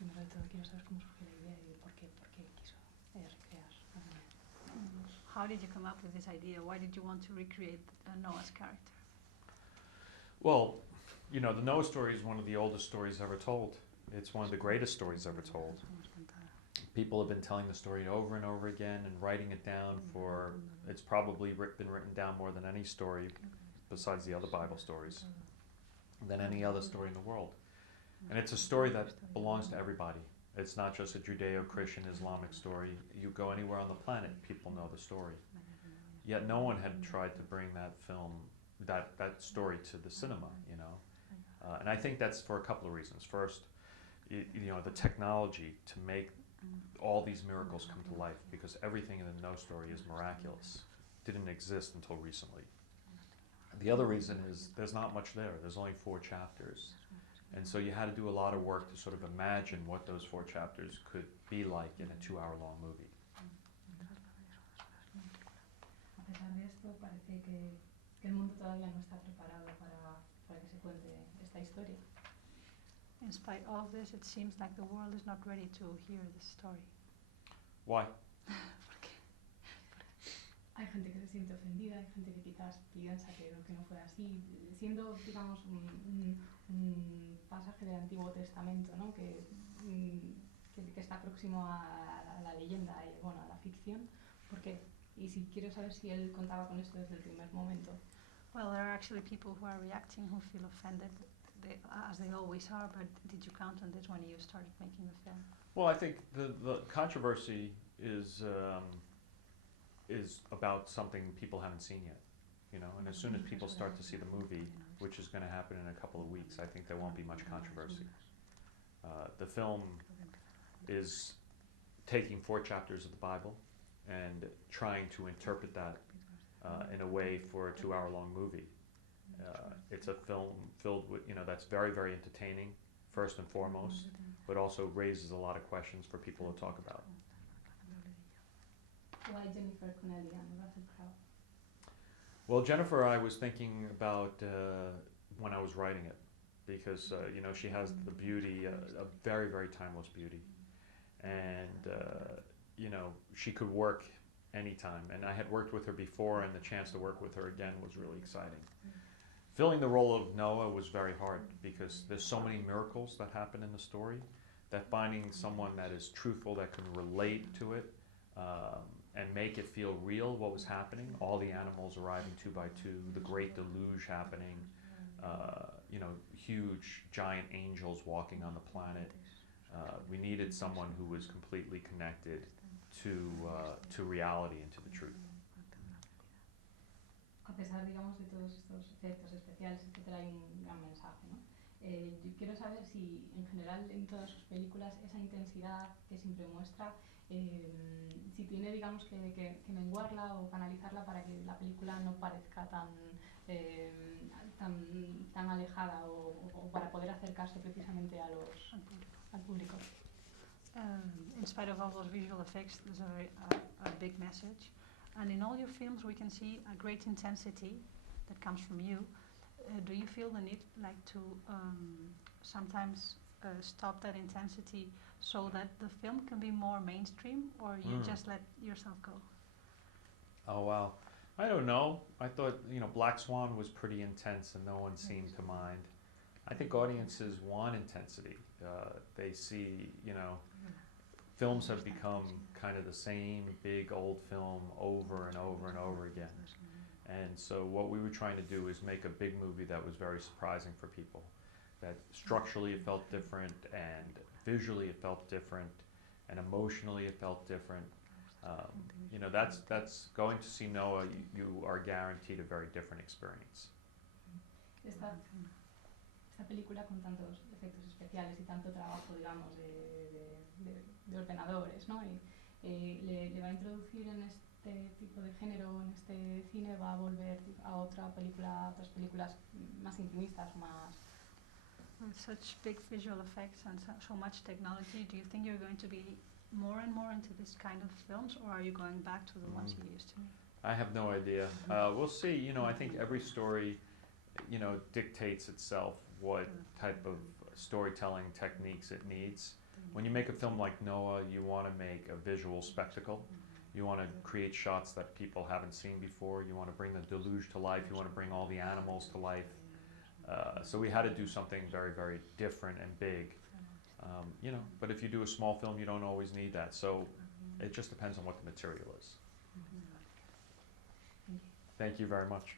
primero de todo quiero saber cómo surgió la idea y por qué quiso recrear. How did you come up with this idea? Why did you want to recreate Noah's character? Well, you know, the Noah story is one of the oldest stories ever told. It's one of the greatest stories ever told. People have been telling the story over and over again and writing it down for, it's probably been written down more than any story besides the other Bible stories, than any other story in the world. And it's a story that belongs to everybody. It's not just a Judeo-Christian Islamic story. You go anywhere on the planet, people know the story. Yet no one had tried to bring that film, that story to the cinema, you know. And I think that's for a couple of reasons. First, you know, the technology to make all these miracles come to life, because everything in the Noah story is miraculous. Didn't exist until recently. The other reason is there's not much there. There's only 4 chapters. And so you had to do a lot of work to sort of imagine what those 4 chapters could be like in a 2-hour-long movie. A pesar de esto, parece que el mundo todavía no está preparado para que se cuente esta historia. In spite of this, it seems like the world is not ready to hear this story. Why? Hay gente que se siente ofendida, hay gente que quizás piensa que no fue así, siendo, digamos, un pasaje del Antiguo Testamento, ¿no? que está próximo a la leyenda y bueno, a la ficción. ¿Por qué? Y si quiero saber si él contaba con esto desde el primer momento. Well, there are actually people who are reacting who feel offended, as they always are, but did you count on this when you started making the film? Well, I think the controversy is about something people haven't seen yet, you know, and as soon as people start to see the movie, which is going to happen in a couple of weeks, I think there won't be much controversy. The film is taking 4 chapters of the Bible and trying to interpret that in a way for a 2-hour-long movie. It's a film filled with, you know, that's very, very entertaining, first and foremost, but also raises a lot of questions for people to talk about. Why Jennifer Connelly and Russell Crowe? Well, Jennifer, I was thinking about when I was writing it, because you know, she has the beauty, a very, very timeless beauty, and you know, she could work anytime. And I had worked with her before, and the chance to work with her again was really exciting. Filling the role of Noah was very hard because there's so many miracles that happen in the story that finding someone that is truthful, that can relate to it, and make it feel real what was happening, all the animals arriving 2 by 2, the great deluge happening, you know, huge giant angels walking on the planet. We needed someone who was completely connected to reality and to the truth. A pesar, digamos, de todos estos efectos especiales, etcétera, hay un gran mensaje, ¿no? Yo quiero saber si, en general, en todas sus películas, esa intensidad que siempre muestra, si tiene, digamos, que menguarla o canalizarla para que la película no parezca tan alejada o para poder acercarse precisamente al público. In spite of all those visual effects, there's a big message. And in all your films, we can see a great intensity that comes from you. Do you feel the need, like, to sometimes stop that intensity so that the film can be more mainstream, or you just let yourself go? Oh, wow. I don't know. I thought, you know, Black Swan was pretty intense and no one seemed to mind. I think audiences want intensity. They see, you know, films have become kind of the same big old film over and over and over again. And so what we were trying to do is make a big movie that was very surprising for people. That structurally it felt different, and visually it felt different, and emotionally it felt different. You know, that's going to see Noah, you are guaranteed a very different experience. Esta película con tantos efectos especiales y tanto trabajo, digamos, de ordenadores, ¿no? Y le va a introducir en este tipo de género, en este cine, va a volver a otras películas más intimistas, más... With such big visual effects and so much technology, do you think you're going to be more and more into this kind of films, or are you going back to the ones you used to make? I have no idea. We'll see. You know, I think every story, you know, dictates itself what type of storytelling techniques it needs. When you make a film like Noah, you want to make a visual spectacle. You want to create shots that people haven't seen before. You want to bring the deluge to life. You want to bring all the animals to life. So we had to do something very, very different and big. You know, but if you do a small film, you don't always need that. So it just depends on what the material is. Thank you very much.